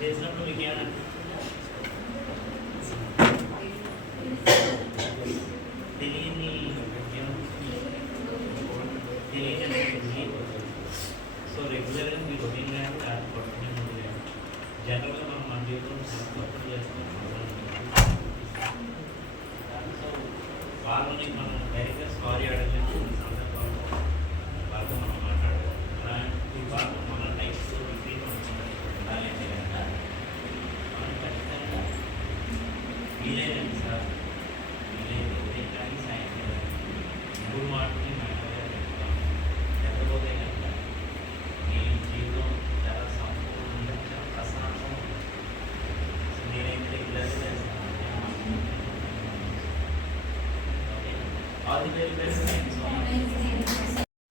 చేసినప్పుడు మీకు ఏమైనా తెలియని తెలియని సో రెగ్యులర్గా మీ రొటీన్ కానీ కాకపోవడం జనరల్గా మనం మన జీవితంలో సంతోషం చేసుకుని వాళ్ళని మనం డైరెక్ట్గా సారీ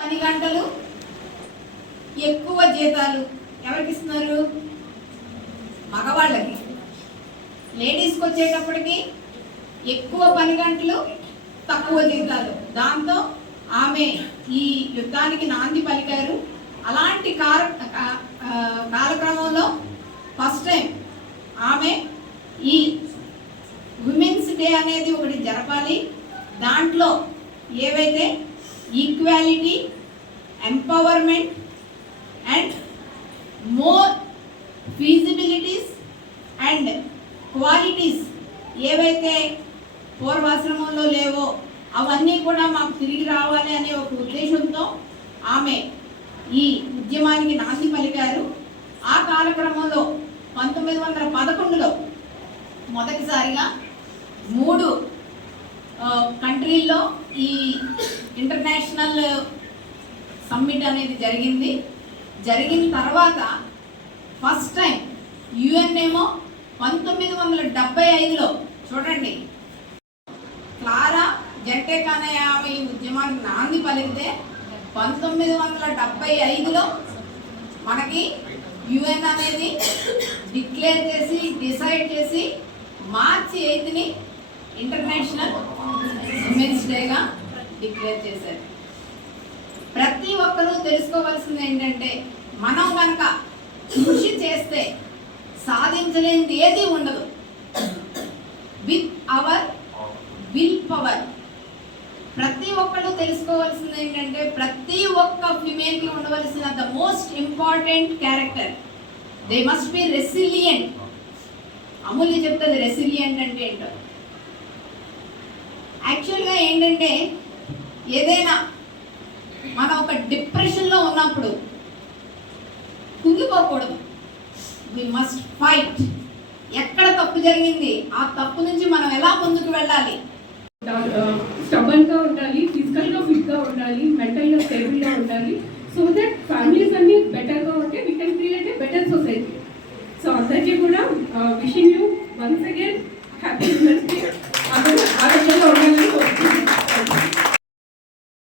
పని గంటలు ఎక్కువ జీతాలు ఎవరికి ఇస్తున్నారు మగవాళ్ళకి. లేడీస్కి వచ్చేటప్పటికి ఎక్కువ పని గంటలు తక్కువ జీతాలు. దాంతో ఆమె ఈ యుద్ధానికి నాంది పలికారు. అలాంటి కార కాలక్రమంలో ఫస్ట్ టైం ఆమె ఈ ఉమెన్స్ డే అనేది ఒకటి జరపాలి. దాంట్లో ఏవైతే equality empowerment and more feasibilities and qualities ఏవైతే పూర్వాశ్రమంలో లేవో అవన్నీ కూడా మాకు తిరిగి రావాలి అనే ఒక ఉద్దేశంతో ఆమె ఈ ఉద్యమానికి నాంది పలికారు. ఆ కాలక్రమంలో పంతొమ్మిది వందల పదకొండులో మొదటిసారిగా మూడు కంట్రీల్లో ఈ ఇంటర్నేషనల్ సమ్మిట్ అనేది జరిగింది. జరిగిన తర్వాత ఫస్ట్ టైం యుఎన్ఏమో పంతొమ్మిది వందల డెబ్బై ఐదులో చూడండి. క్లారా జంటేక్ అనే ఆమె ఈ ఉద్యమానికి నాంది పలికితే పంతొమ్మిది వందల డెబ్బై ఐదులో మనకి యుఎన్ అనేది డిక్లేర్ చేసి డిసైడ్ చేసి మార్చి ఎయిత్ని ఇంటర్నేషనల్ ఉమెన్స్ డేగా డిక్లేర్ చేశారు. ప్రతి ఒక్కరూ తెలుసుకోవాల్సింది ఏంటంటే మనం కనుక కృషి చేస్తే సాధించలేనిది ఏది ఉండదు. విత్ అవర్ విల్ పవర్ ప్రతి ఒక్కళ్ళు తెలుసుకోవాల్సింది ఏంటంటే ప్రతి ఒక్క ఫిమేల్కి ఉండవలసిన the most important character they must be resilient Amulya చెప్తుంది రెసిలియంట్ అంటే ఏంటో. యాక్చువల్గా ఏంటంటే ఏదైనా మనం ఒక డిప్రెషన్లో ఉన్నప్పుడు కుంగిపోకూడదు. వి మస్ట్ ఫైట్ ఎక్కడ తప్పు జరిగింది ఆ తప్పు నుంచి మనం ఎలా ముందుకు వెళ్ళాలి? స్టబన్గా ఉండాలి ఫిజికల్గా ఫిట్గా ఉండాలి మెంటల్గా స్టేబుల్గా ఉండాలి సో దట్ ఫ్యామిలీస్ అన్ని బెటర్గా ఉంటే we can create a better society so అందరికీ కూడా విషింగ్ యూ వన్స్ అగైన్